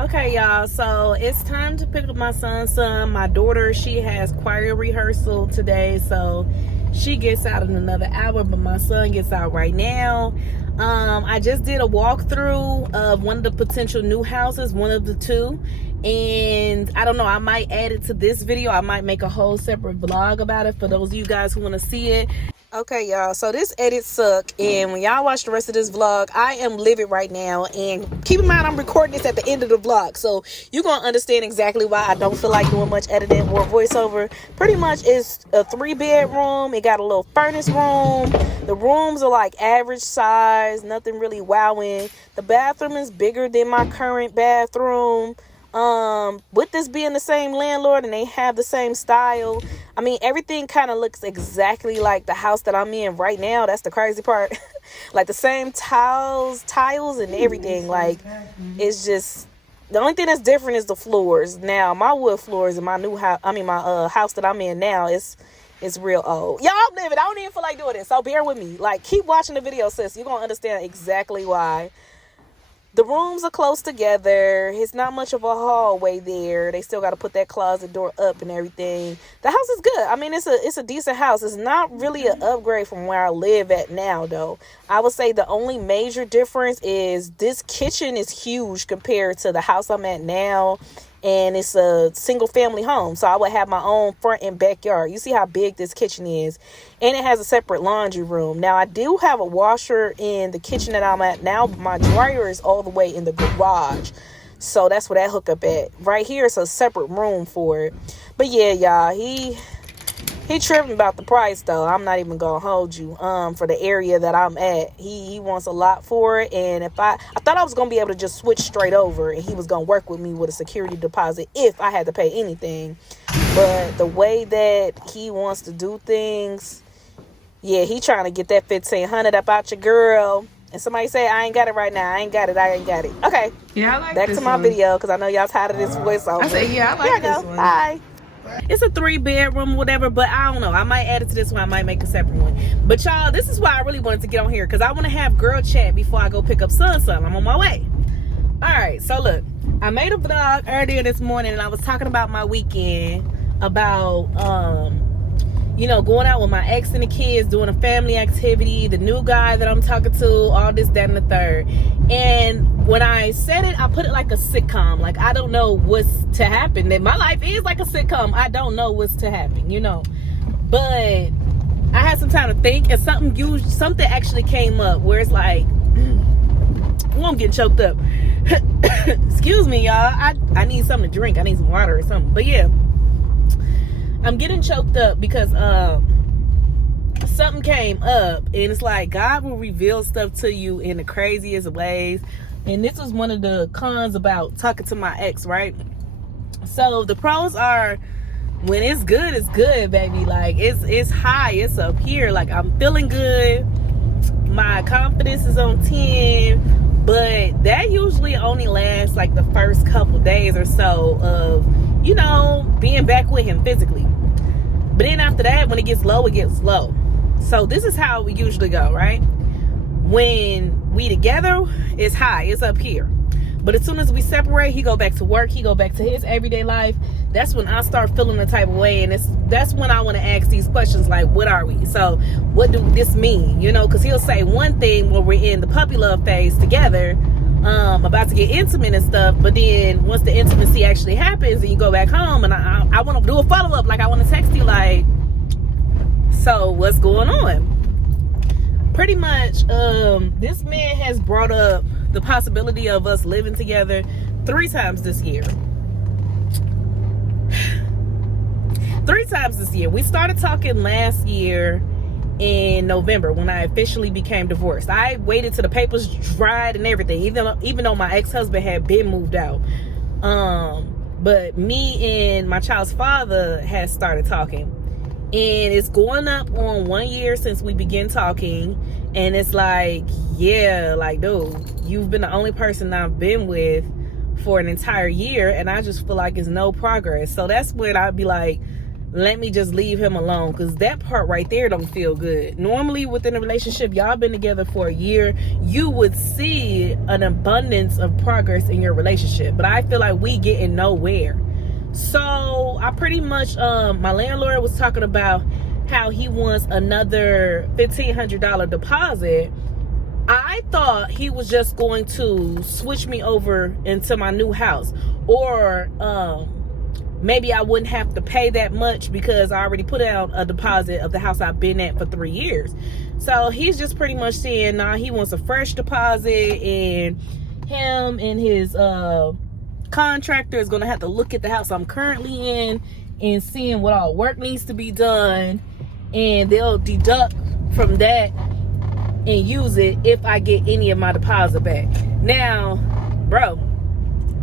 Okay, y'all, so it's time to pick up my son's son. My daughter, she has choir rehearsal today, so she gets out in another hour, but my son gets out right now. I just did a walkthrough of one of the potential new houses, one of the two, and I don't know, I might add it to this video. I might make a whole separate vlog about it for those of you guys who want to see it. Okay, y'all, so this edit suck, and when y'all watch the rest of this vlog, I am livid right now, and keep in mind I'm recording this at the end of the vlog, so you're gonna understand exactly why I don't feel like doing much editing or voiceover. Pretty much it's a 3-bedroom. It got a little furnace room. The rooms are like average size, nothing really wowing. The bathroom is bigger than my current bathroom. With this being the same landlord and they have the same style, I mean, everything kind of looks exactly like the house that I'm in right now. That's the crazy part. Like the same tiles and everything. Like, it's just, the only thing that's different is the floors. Now, my wood floors in my new house, my house that I'm in now, it's real old. Y'all, I'm living. I don't even feel like doing this, so bear with me. Like, keep watching the video, sis. You're gonna understand exactly why. The rooms are close together. It's not much of a hallway there. They still got to put that closet door up and everything. The house is good. I mean, it's a decent house. It's not really an upgrade from where I live at now, though. I would say the only major difference is this kitchen is huge compared to the house I'm at now. And it's a single family home, so I would have my own front and backyard. You see how big this kitchen is, and it has a separate laundry room. Now, I do have a washer in the kitchen that I'm at now, but my dryer is all the way in the garage, so that's where that hookup at. Right here, it's a separate room for it. But yeah, y'all, he tripping about the price, though. I'm not even gonna hold you. For the area that I'm at, he wants a lot for it. And if I thought I was gonna be able to just switch straight over, and he was gonna work with me with a security deposit if I had to pay anything. But the way that he wants to do things, yeah, he trying to get that 1,500 up out your girl. And somebody say, I ain't got it right now. I ain't got it. Okay. Yeah, I like back this to my one. video, because I know y'all tired of this voiceover. I say, yeah, I like this one. Bye. It's a 3-bedroom, whatever, but I don't know. I might add it to this one. I might make a separate one. But y'all, this is why I really wanted to get on here, because I want to have girl chat before I go pick up son. I'm on my way. All right, so look, I made a vlog earlier this morning, and I was talking about my weekend, about going out with my ex and the kids, doing a family activity, the new guy that I'm talking to, all this, that, and the third. And when I said it, I put it like a sitcom. Like, I don't know what's to happen. That my life is like a sitcom. I don't know what's to happen, But I had some time to think, and something actually came up where it's like, oh, I'm getting choked up. Excuse me, y'all. I need something to drink. I need some water or something. But yeah, I'm getting choked up because something came up, and it's like God will reveal stuff to you in the craziest ways. And this was one of the cons about talking to my ex, right? So the pros are, when it's good, baby. Like, it's high, it's up here. Like, I'm feeling good. My confidence is on 10. But that usually only lasts like the first couple days or so of, being back with him physically. But then after that, when it gets low, it gets low. So this is how we usually go, right? When we together, it's high, it's up here. But as soon as we separate, he go back to work, he go back to his everyday life. That's when I start feeling the type of way, and that's when I want to ask these questions like, what are we? So what do this mean? Because he'll say one thing when we're in the puppy love phase together, about to get intimate and stuff, but then once the intimacy actually happens and you go back home, and I want to do a follow-up, like I want to text you like, so what's going on? Pretty much, this man has brought up the possibility of us living together 3 times this year. 3 times this year. We started talking last year in November when I officially became divorced. I waited till the papers dried and everything, even though my ex-husband had been moved out. But me and my child's father had started talking. And it's going up on 1 year since we began talking. And it's like, yeah, like, dude, you've been the only person I've been with for an entire year. And I just feel like it's no progress. So that's when I'd be like, let me just leave him alone, because that part right there don't feel good. Normally within a relationship, y'all been together for a year, you would see an abundance of progress in your relationship, but I feel like we getting nowhere. So I pretty much my landlord was talking about how he wants another $1,500 deposit. I thought he was just going to switch me over into my new house, or maybe I wouldn't have to pay that much because I already put out a deposit of the house I've been at for 3 years. So he's just pretty much saying, nah, he wants a fresh deposit, and him and his contractor is going to have to look at the house I'm currently in and seeing what all work needs to be done, and they'll deduct from that and use it if I get any of my deposit back. Now, bro,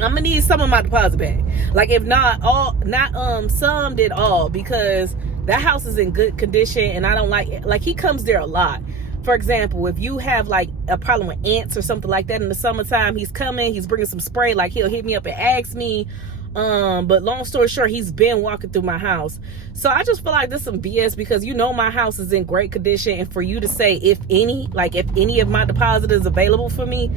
I'm gonna need some of my deposit back. Like, if not all, not some, did all, because that house is in good condition, and I don't like he comes there a lot. For example, if you have like a problem with ants or something like that in the summertime, he's bringing some spray. Like, he'll hit me up and ask me. But long story short, he's been walking through my house. So I just feel like this is some BS, because my house is in great condition, and for you to say if any of my deposit is available for me,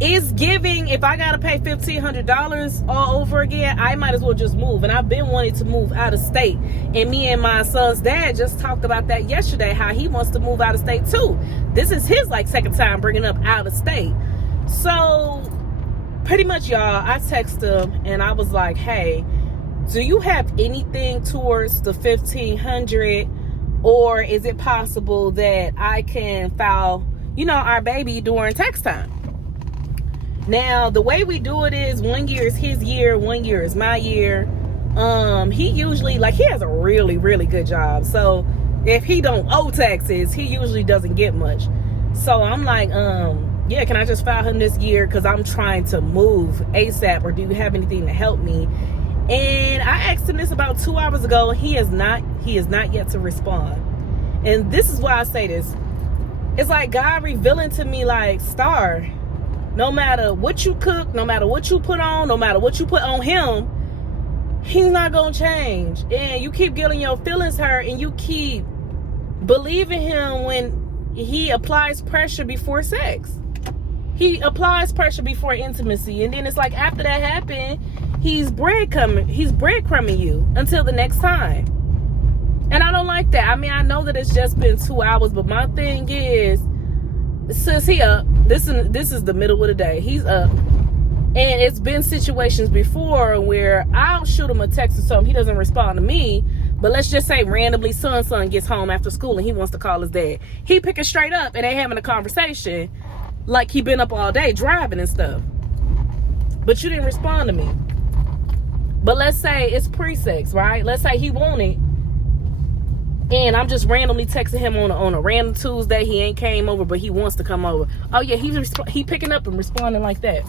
is giving, if I gotta pay $1,500 all over again, I might as well just move. And I've been wanting to move out of state, and me and my son's dad just talked about that yesterday, how he wants to move out of state too. This is his second time bringing up out of state. So pretty much, y'all, I texted him and I was like, hey, do you have anything towards the $1,500, or is it possible that I can file our baby during tax time? Now, the way we do it is 1 year is his year, 1 year is my year. He usually, he has a really, really good job. So if he don't owe taxes, he usually doesn't get much. So I'm like, yeah, can I just file him this year? Because I'm trying to move ASAP, or do you have anything to help me? And I asked him this about 2 hours ago. He is not yet to respond. And this is why I say this. It's like God revealing to me, like, Star, no matter what you cook, no matter what you put on, no matter what you put on him, he's not gonna change. And you keep getting your feelings hurt, and you keep believing him when he applies pressure before sex. He applies pressure before intimacy, and then it's like after that happened, he's breadcrumbing you until the next time. And I don't like that. I mean, I know that it's just been 2 hours, but my thing is, since he up, this is the middle of the day, he's up, and it's been situations before where I'll shoot him a text or something, he doesn't respond to me, but let's just say randomly son gets home after school and he wants to call his dad. He picking straight up and they having a conversation like he been up all day driving and stuff, but you didn't respond to me. But let's say it's pre-sex, right? Let's say he want it, and I'm just randomly texting him on a random Tuesday. He ain't came over, but he wants to come over. Oh yeah, he picking up and responding like that.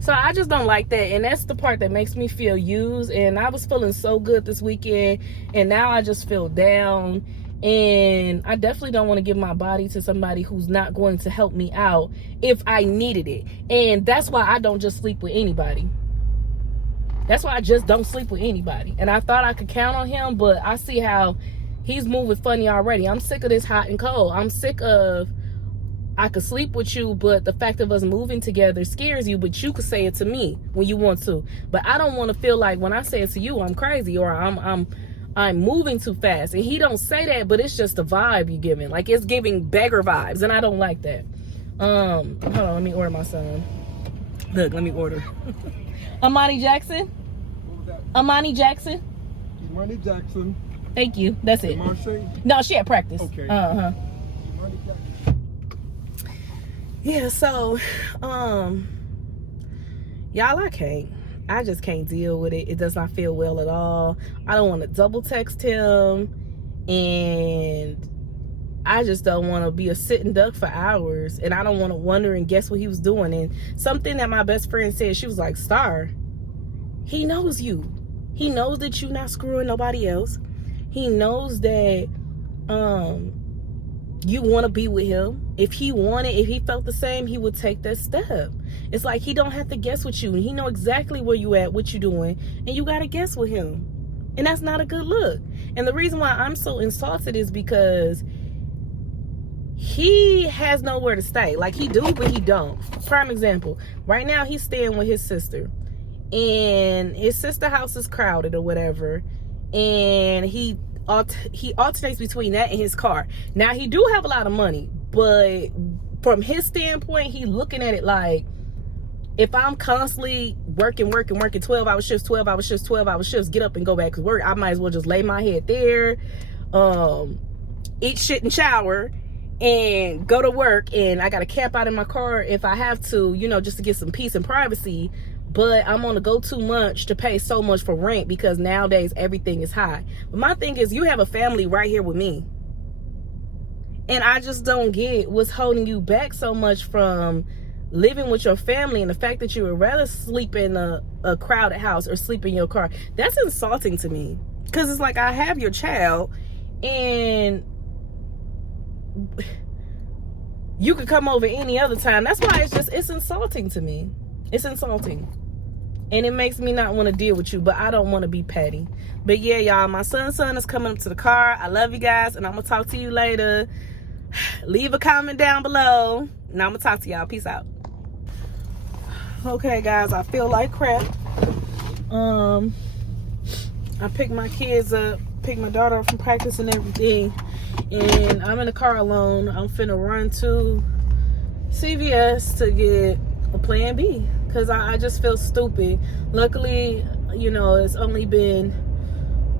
So I just don't like that, and that's the part that makes me feel used. And I was feeling so good this weekend, and now I just feel down. And I definitely don't want to give my body to somebody who's not going to help me out if I needed it. And that's why I don't just sleep with anybody. That's why I just don't sleep with anybody. And I thought I could count on him, but I see how he's moving funny already. I'm sick of this hot and cold. I'm sick of, I could sleep with you, but the fact of us moving together scares you, but you could say it to me when you want to. But I don't want to feel like when I say it to you, I'm crazy, or I'm moving too fast. And he don't say that, but it's just the vibe you giving. Like, it's giving beggar vibes, and I don't like that. Hold on, let me order my son. Look, let me order. Amani Jackson? Amani Jackson? Amani Jackson. Thank you. That's it. Marseille? No, she at practice. Okay. Uh-huh. Amani Jackson. Yeah, so, y'all, I just can't deal with it. It does not feel well at all. I don't want to double text him, and I just don't want to be a sitting duck for hours, and I don't want to wonder and guess what he was doing. And something that my best friend said, she was like, Star, he knows you. He knows that you're not screwing nobody else. He knows that you want to be with him. If he felt the same, he would take that step. It's like he don't have to guess with you. He know exactly where you at, what you doing, and you got to guess with him. And that's not a good look. And the reason why I'm so insulted is because he has nowhere to stay. Like, he do, but he don't. Prime example. Right now, he's staying with his sister. And his sister house is crowded or whatever. And he alternates between that and his car. Now, he do have a lot of money. But from his standpoint, he looking at it like, if I'm constantly working 12-hour shifts, 12-hour shifts, 12-hour shifts, get up and go back to work, I might as well just lay my head there, eat shit and shower, and go to work. And I got to camp out in my car if I have to, you know, just to get some peace and privacy. But I'm gonna go too much to pay so much for rent because nowadays everything is high. But my thing is, you have a family right here with me. And I just don't get what's holding you back so much from living with your family, and the fact that you would rather sleep in a crowded house or sleep in your car. That's insulting to me. Because it's like, I have your child, and you could come over any other time. That's why it's insulting to me. It's insulting. And it makes me not want to deal with you, but I don't want to be petty. But yeah, y'all, my son's son is coming up to the car. I love you guys, and I'm going to talk to you later. Leave a comment down below, and I'm going to talk to y'all. Peace out. Okay, guys, I feel like crap. I picked my kids up, picked my daughter up from practice and everything, and I'm in the car alone. I'm finna run to CVS to get a plan B, because I just feel stupid. Luckily, you know, it's only been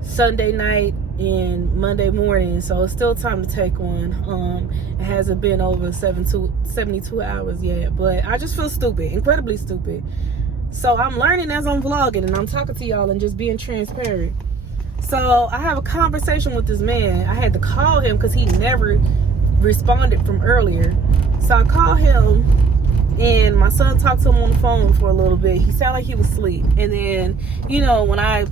Sunday night and Monday morning, so it's still time to take one. It hasn't been over 72 hours yet, but I just feel stupid, incredibly stupid. So I'm learning as I'm vlogging, and I'm talking to y'all and just being transparent. So I have a conversation with this man. I had to call him because he never responded from earlier. So I called him, and my son talked to him on the phone for a little bit. He sounded like he was asleep. And then, you know, when I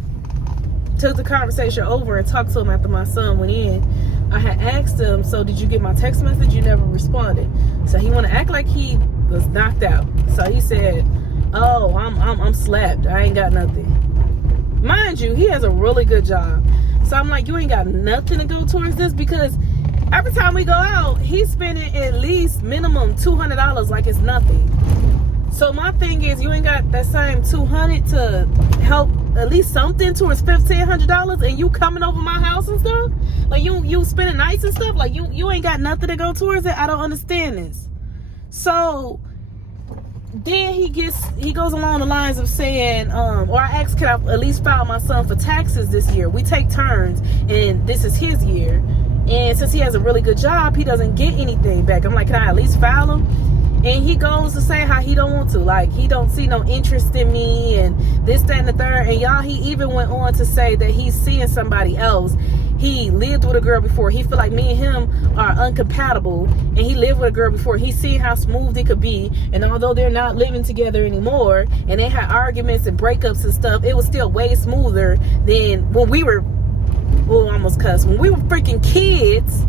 took the conversation over and talked to him after my son went in, I had asked him, so did you get my text message? You never responded. So he want to act like he was knocked out. So he said, oh, I'm slapped. I ain't got nothing. Mind you, he has a really good job. So I'm like, you ain't got nothing to go towards this? Because every time we go out, he's spending at least minimum $200 like it's nothing. So my thing is, you ain't got that same $200 to help at least something towards $1,500, and you coming over my house and stuff? Like, you spending nights and stuff? Like, you ain't got nothing to go towards it? I don't understand this. So then he goes along the lines of saying, or I asked, can I at least file my son for taxes this year? We take turns, and this is his year. And since he has a really good job, he doesn't get anything back. I'm like, can I at least file him? And he goes to say how he don't want to. Like, he don't see no interest in me and this, that, and the third. And y'all, he even went on to say that he's seeing somebody else. He lived with a girl before. He feel like me and him are incompatible. And he lived with a girl before. He seen how smooth it could be. And although they're not living together anymore, and they had arguments and breakups and stuff, it was still way smoother than when we were, oh, I almost cussed. When we were freaking kids.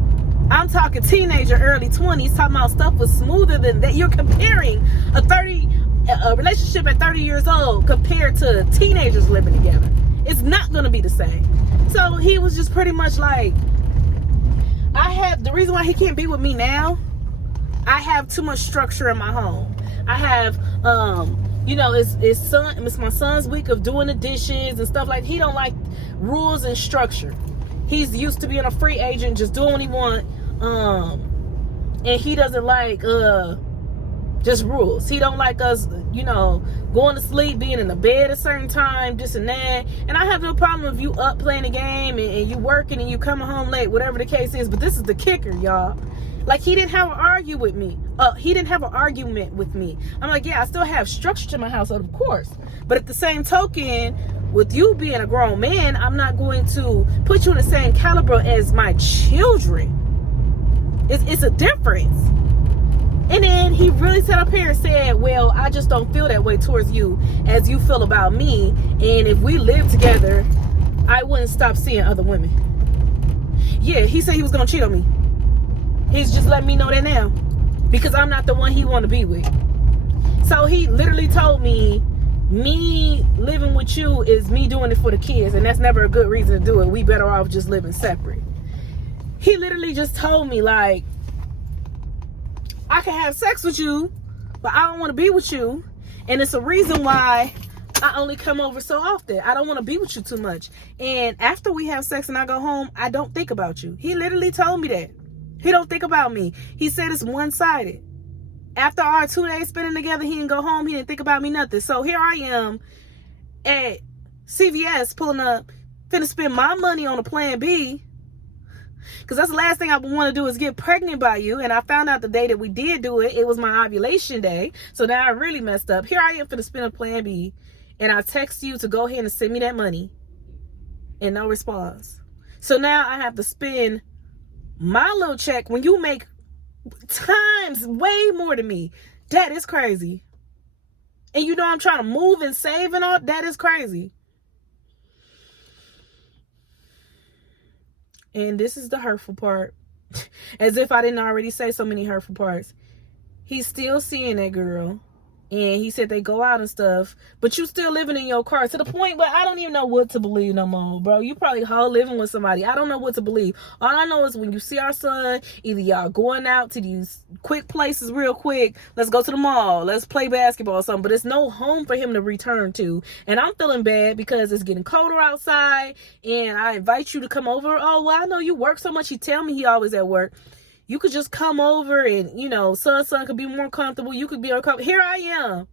I'm talking teenager, early 20s, talking about stuff was smoother than that. You're comparing a relationship at 30 years old compared to teenagers living together. It's not going to be the same. So he was just pretty much like, the reason why he can't be with me now, I have too much structure in my home. I have, you know, it's my son's week of doing the dishes and stuff like that. He don't like rules and structure. He's used to being a free agent, just doing what he wants. And he doesn't like just rules. He don't like us, you know, going to sleep, being in the bed at a certain time, this and that. And I have no problem if you up playing a game and you working and you coming home late, whatever the case is. But this is the kicker, y'all. Like, he didn't have an argument with me. He didn't have an argument with me. I'm like, yeah, I still have structure to my household, of course. But at the same token, with you being a grown man, I'm not going to put you in the same caliber as my children. It's a difference. And then he really sat up here and said, well, I just don't feel that way towards you as you feel about me. And if we lived together, I wouldn't stop seeing other women. Yeah, he said he was going to cheat on me. He's just letting me know that now. Because I'm not the one he want to be with. So he literally told me me living with you is me doing it for the kids, and that's never a good reason to do it. We better off just living separate. He literally just told me, like, I can have sex with you, but I don't want to be with you, and it's a reason why I only come over so often. I don't want to be with you too much. And after we have sex and I go home, I don't think about you. He literally told me that. He don't think about me. He said it's one-sided. After our 2 days spending together, he didn't go home. He didn't think about me, nothing. So here I am at CVS pulling up, finna spend my money on a plan B. Because that's the last thing I would want to do is get pregnant by you. And I found out the day that we did do it, it was my ovulation day. So now I really messed up. Here I am finna spend a plan B. And I text you to go ahead and send me that money. And no response. So now I have to spend my little check when you make times way more than me. That is crazy. And you know I'm trying to move and save and all. That is crazy. And this is the hurtful part. As if I didn't already say so many hurtful parts. He's still seeing that girl. And he said they go out and stuff, but you still living in your car to the point where I don't even know what to believe no more, bro. You probably whole living with somebody. I don't know what to believe. All I know is when you see our son, either y'all going out to these quick places real quick. Let's go to the mall. Let's play basketball or something. But it's no home for him to return to. And I'm feeling bad because it's getting colder outside. And I invite you to come over. Oh, well, I know you work so much. He tell me he always at work. You could just come over and, you know, son could be more comfortable. You could be uncomfortable. Here I am.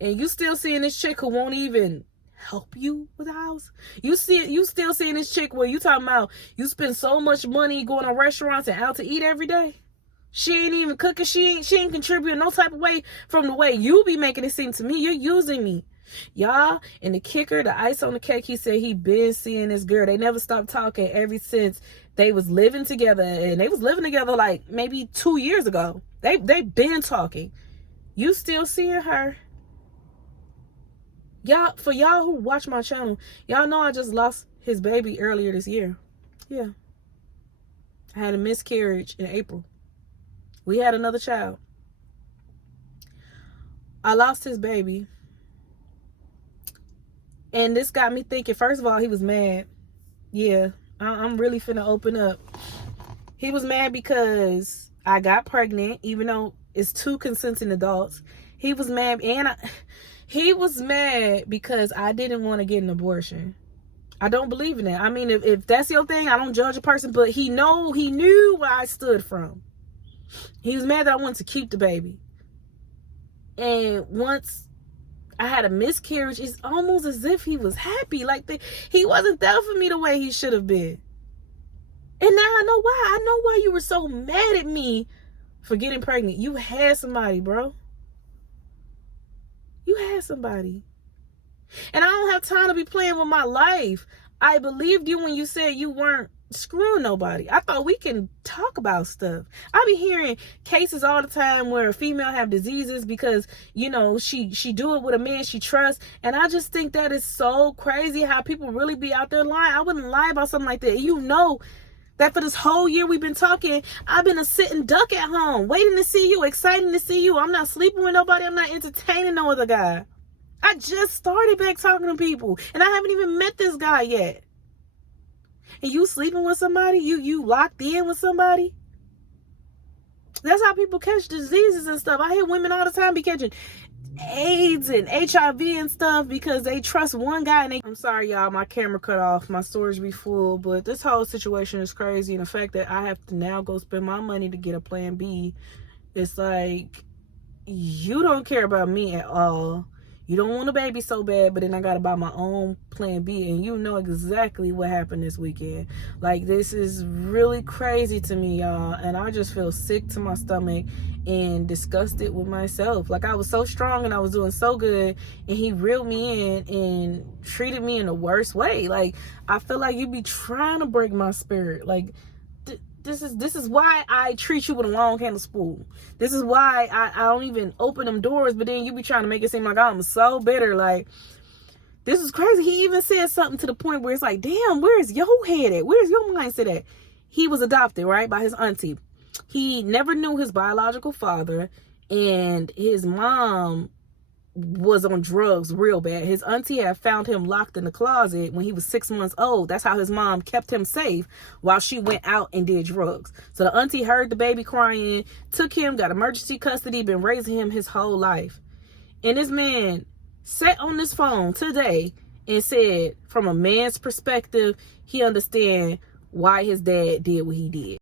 And you still seeing this chick who won't even help you with the house. You still seeing this chick where you talking about you spend so much money going to restaurants and out to eat every day. She ain't even cooking. She ain't contributing no type of way from the way you be making it seem to me. You're using me. Y'all, and the kicker, the ice on the cake, he said he been seeing this girl. They never stopped talking ever since they was living together. And they was living together like maybe 2 years ago. They been talking. You still seeing her. Y'all, for y'all who watch my channel, y'all know I just lost his baby earlier this year. Yeah. I had a miscarriage in April. We had another child. I lost his baby. And this got me thinking, first of all, he was mad. Yeah, I'm really finna open up. He was mad because I got pregnant, even though it's 2 consenting adults. He was mad, and he was mad because I didn't want to get an abortion. I don't believe in that. I mean, if that's your thing, I don't judge a person, but he knew where I stood from. He was mad that I wanted to keep the baby. And once I had a miscarriage, it's almost as if he was happy. Like he wasn't there for me the way he should have been. And now I know why. I know why you were so mad at me for getting pregnant. You had somebody, bro. You had somebody. And I don't have time to be playing with my life. I believed you when you said you weren't screwing nobody. I thought we can talk about stuff. I be hearing cases all the time where a female have diseases because, you know, she do it with a man she trusts. And I just think that is so crazy how people really be out there lying. I wouldn't lie about something like that. You know that for this whole year we've been talking, I've been a sitting duck at home, waiting to see you, excited to see you. I'm not sleeping with nobody. I'm not entertaining no other guy. I just started back talking to people, and I haven't even met this guy yet. And you sleeping with somebody? You locked in with somebody? That's how people catch diseases and stuff. I hear women all the time be catching AIDS and HIV and stuff because they trust one guy. And I'm sorry, y'all. My camera cut off. My storage be full. But this whole situation is crazy. And the fact that I have to now go spend my money to get a plan B, it's like, you don't care about me at all. You don't want a baby so bad, but then I gotta buy my own plan B, and you know exactly what happened this weekend. Like, this is really crazy to me, y'all, and I just feel sick to my stomach and disgusted with myself. Like, I was so strong and I was doing so good, and he reeled me in and treated me in the worst way. Like, I feel like you be trying to break my spirit. Like, this is why I treat you with a long handle spoon. This is why I don't even open them doors, but then you be trying to make it seem like I'm so bitter. Like, this is crazy. He even said something to the point where it's like, damn, where's your head at? Where's your mindset at? He was adopted, right, by his auntie. He never knew his biological father, and his mom was on drugs real bad. His auntie had found him locked in the closet when he was 6 months old. That's how his mom kept him safe while she went out and did drugs. So the auntie heard the baby crying, took him, got emergency custody, been raising him his whole life. And this man sat on this phone today and said, from a man's perspective, he understand why his dad did what he did.